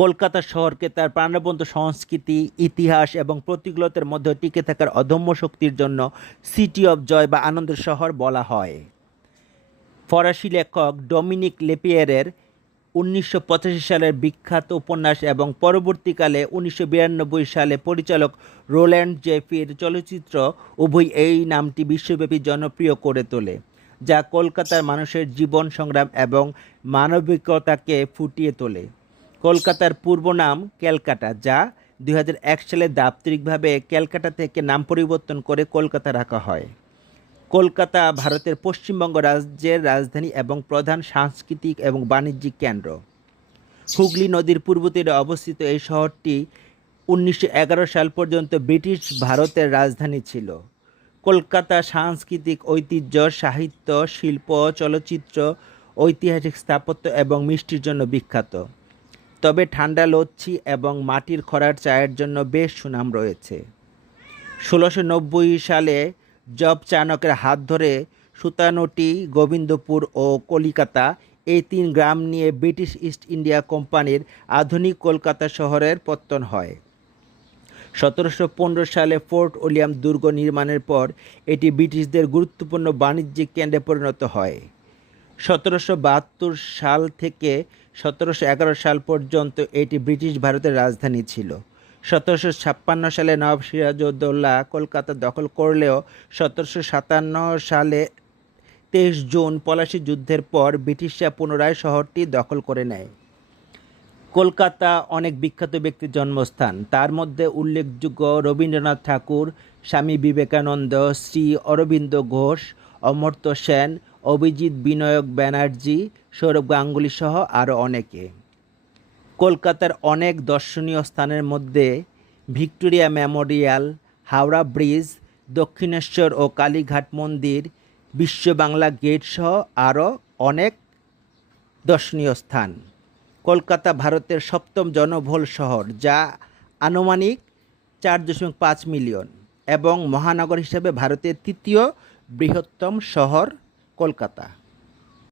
কলকাতা শহরকে তার প্রাণবন্ত সংস্কৃতি, ইতিহাস এবং প্রতীকগুলোর মধ্যে টিকে থাকার অদম্য শক্তির জন্য সিটি অফ জয় বা আনন্দের শহর বলা হয়। ফরাসি লেখক ডমিনিক লেপিয়েরের ১৯৮৫ সালের বিখ্যাত উপন্যাস এবং পরবর্তীকালে ১৯৯২ সালে পরিচালক রোল্যান্ড জেফির চলচ্চিত্র উভয়ই এই নামটি বিশ্বব্যাপী জনপ্রিয় করে তোলে, যা কলকাতার মানুষের জীবন সংগ্রাম এবং মানবিকতাকে ফুটিয়ে তোলে। কলকাতার পূর্ব নাম ক্যালকাটা, যা ২০০১ সালে দাপ্তরিকভাবে ক্যালকাটা থেকে নাম পরিবর্তন করে কলকাতা রাখা হয়। কলকাতা ভারতের পশ্চিমবঙ্গ রাজ্যের রাজধানী এবং প্রধান সাংস্কৃতিক এবং বাণিজ্যিক কেন্দ্র। হুগলি নদীর পূর্ব তীরে অবস্থিত এই শহরটি ১৯১১ সাল পর্যন্ত ব্রিটিশ ভারতের রাজধানী ছিল। কলকাতা সাংস্কৃতিক ঐতিহ্য, সাহিত্য, শিল্প, চলচ্চিত্র, ঐতিহাসিক স্থাপত্য এবং মিষ্টির জন্য বিখ্যাত। তবে ঠান্ডা লচ্ছি এবং মাটির খরার চায়ের জন্য বেশ সুনাম রয়েছে। ১৬৯০ সালে জব চাণকের হাত ধরে সুতানুটি, গোবিন্দপুর ও কলিকাতা এই তিন গ্রাম নিয়ে ব্রিটিশ ইস্ট ইন্ডিয়া কোম্পানির আধুনিক কলকাতা শহরের পত্তন হয়। ১৭১৫ সালে ফোর্ট উইলিয়াম দুর্গ নির্মাণের পর এটি ব্রিটিশদের গুরুত্বপূর্ণ বাণিজ্যিক কেন্দ্রে পরিণত হয়। ১৭৭২ সাল থেকে ১৭১১ সাল পর্যন্ত এটি ব্রিটিশ ভারতের রাজধানী ছিল। ১৭৫৬ সালে নবাব সিরাজউদ্দৌলা কলকাতা দখল করলেও ১৭৫৭ সালে ২৩ জুন পলাশী যুদ্ধের পর ব্রিটিশরা পুনরায় শহরটি দখল করে নেয়। কলকাতা অনেক বিখ্যাত ব্যক্তির জন্মস্থান, তার মধ্যে উল্লেখযোগ্য রবীন্দ্রনাথ ঠাকুর, স্বামী বিবেকানন্দ, শ্রী অরবিন্দ ঘোষ, অমর্ত্য সেন, অভিজিৎ বিনায়ক ব্যানার্জি, সৌরভ গাঙ্গুলি সহ আরও অনেকে। কলকাতার অনেক দর্শনীয় স্থানের মধ্যে Victoria Memorial, Howrah bridge, Dakshineswar ও কালীঘাট মন্দির, বিশ্ব বাংলা গেট সহ আরও অনেক দর্শনীয় স্থান। কলকাতা ভারতের সপ্তম জনবহুল শহর, যা আনুমানিক ৪.৫ মিলিয়ন, এবং মহানগর হিসেবে ভারতের তৃতীয় বৃহত্তম শহর কলকাতা।